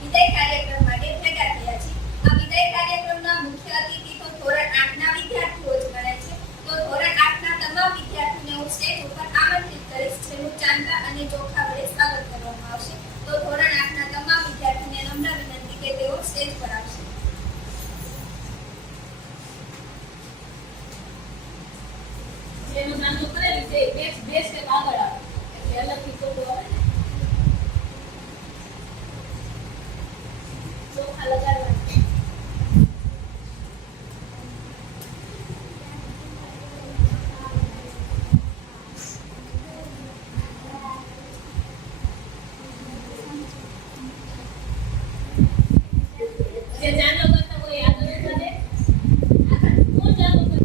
વિદાય કાર્યક્રમ માટે ભેગા થયા છીએ. આ વિદાય કાર્યક્રમના મુખ્ય અતિથિ તો ધોરણ 8 ના વિદ્યાર્થીઓ જ ગણાય છે. તો ધોરણ 8 ના તમામ વિદ્યાર્થીઓને હું સ્ટેજ ઉપર આમંત્રિત કરીશ, જેનું ચાંદા અને ચોખા વડે સ્વાગત કરવામાં આવશે. તો ધોરણ 8 ના તમામ વિદ્યાર્થીઓને નમ્ર વિનંતી કે તેઓ સ્ટેજ પર આવશે. જેનું નામ તો કરેલું છે બેસ કે આગળ આવે એટલે અલગથી ફોટો આવે ને ચોખા લગાડવાના. જે જાનો કરતા હોય આગળ વધે કોણ જાનો કરે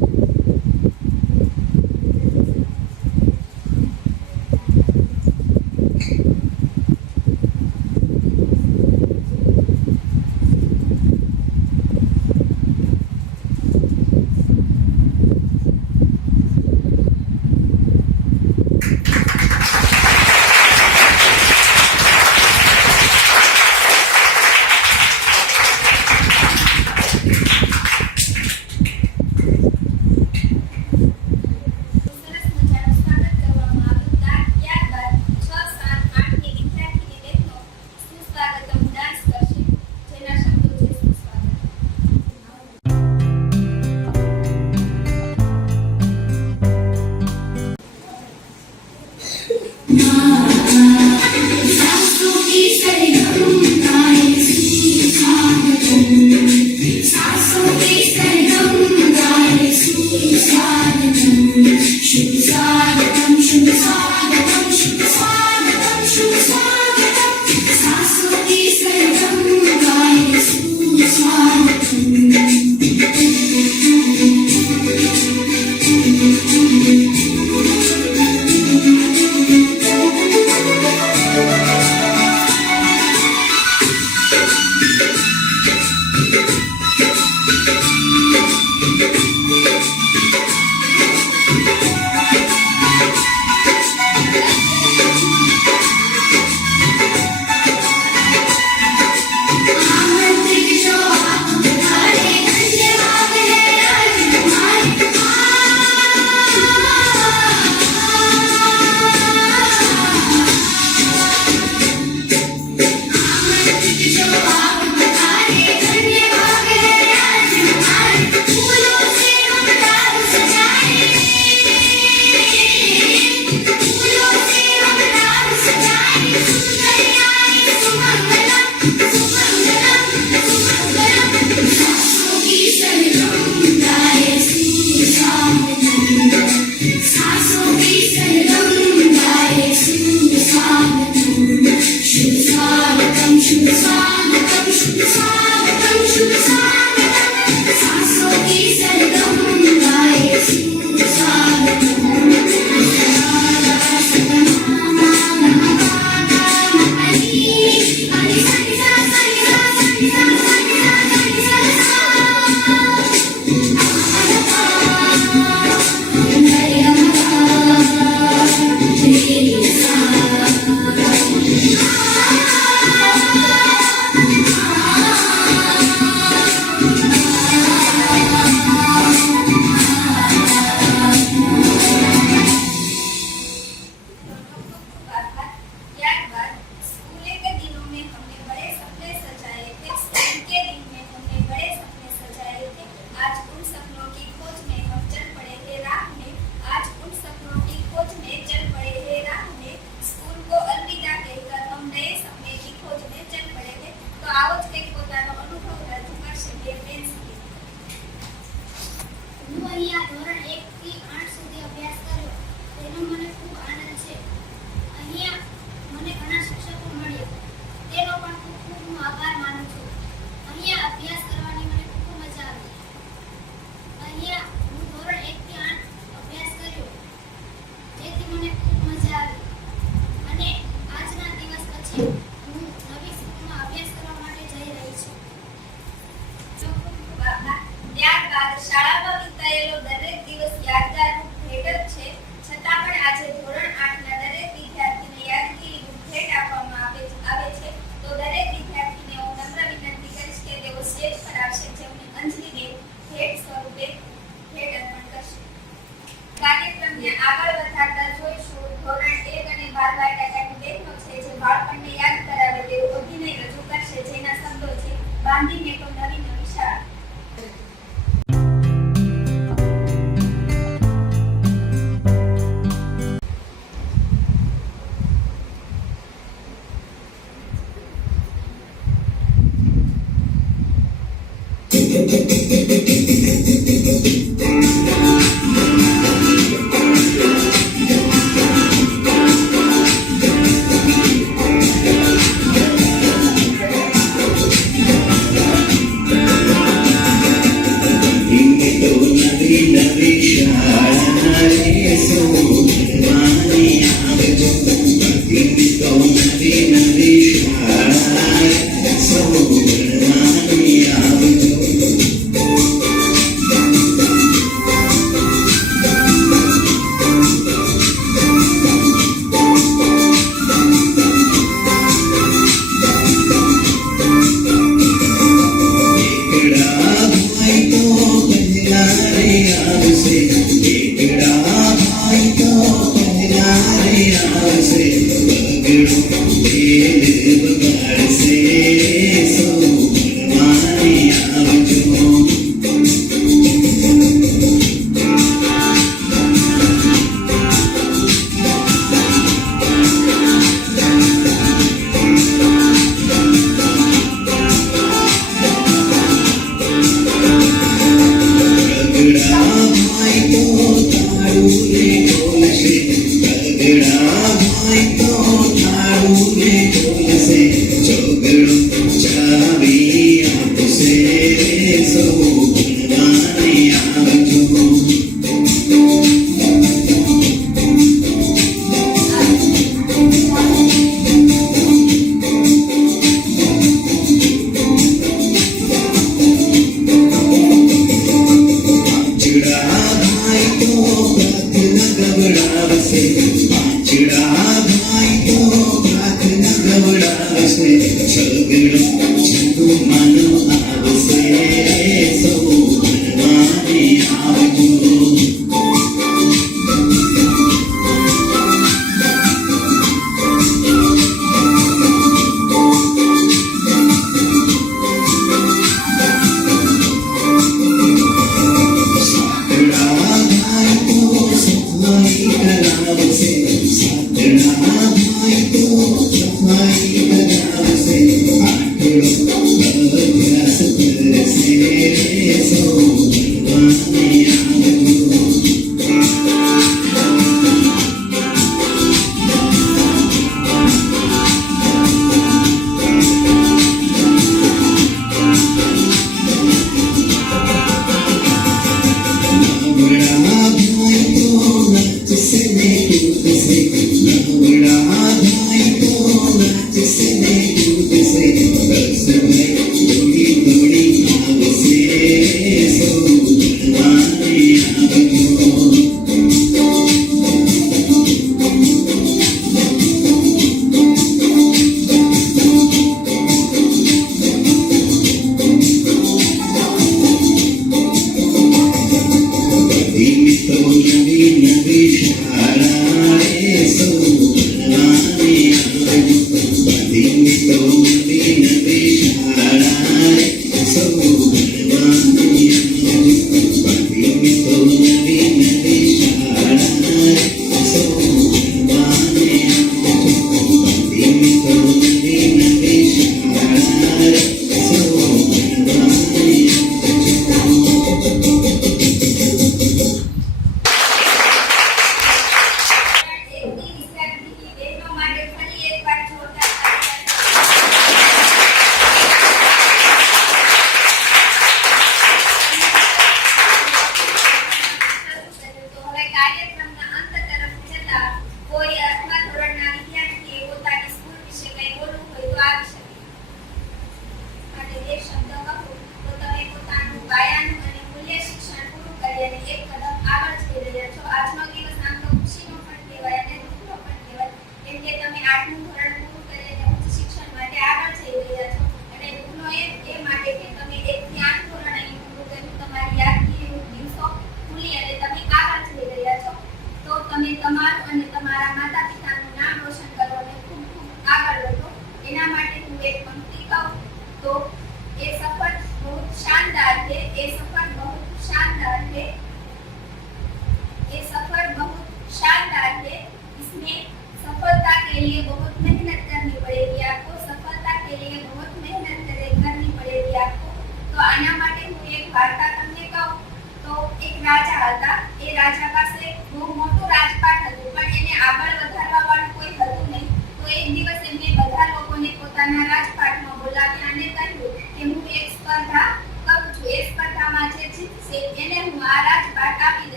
આના માટે હું એક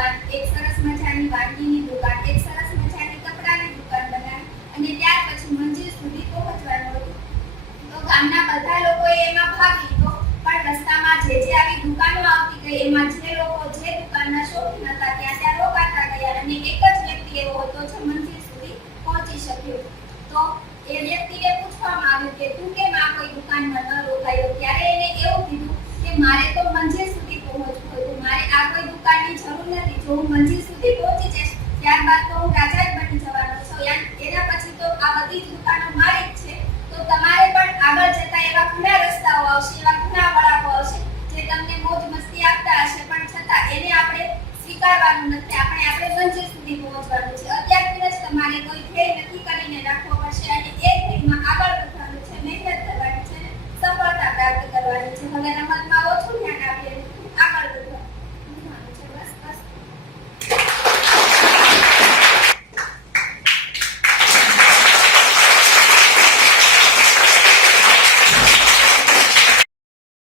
દુકાન, એક સરસ મજાની વાનગીની દુકાન, એક સરસ મજાની કપડાની દુકાન બનાવી અને ત્યાર પછી મંજિલ સુધી પહોંચવાનું હતું. તો ગામના બધા લોકોએ એમાં ભાગ લીધો, પણ રસ્તામાં જે આવી દુકાનો આવતી ગઈ એમાં જે લોકો જે દુકાનના શોખીન હતા ત્યાં રોકાતા ગયા અને એક જ વ્યક્તિ એવો હતો જે મંજિલ સુધી પહોંચી શક્યો. તો એ વ્યક્તિને પૂછવામાં આવ્યું કે તું કેમ આ કોઈ દુકાનમાં ન રોકાયો? ત્યારે એને એવું કીધું કે મારે તો મંજિલ સુધી પહોંચવું હતું, મારે આ કોઈ દુકાનની જરૂર નથી. જો હું મંજિલ સુધી પહોંચી જઈશ ત્યારબાદ તો હું રાજા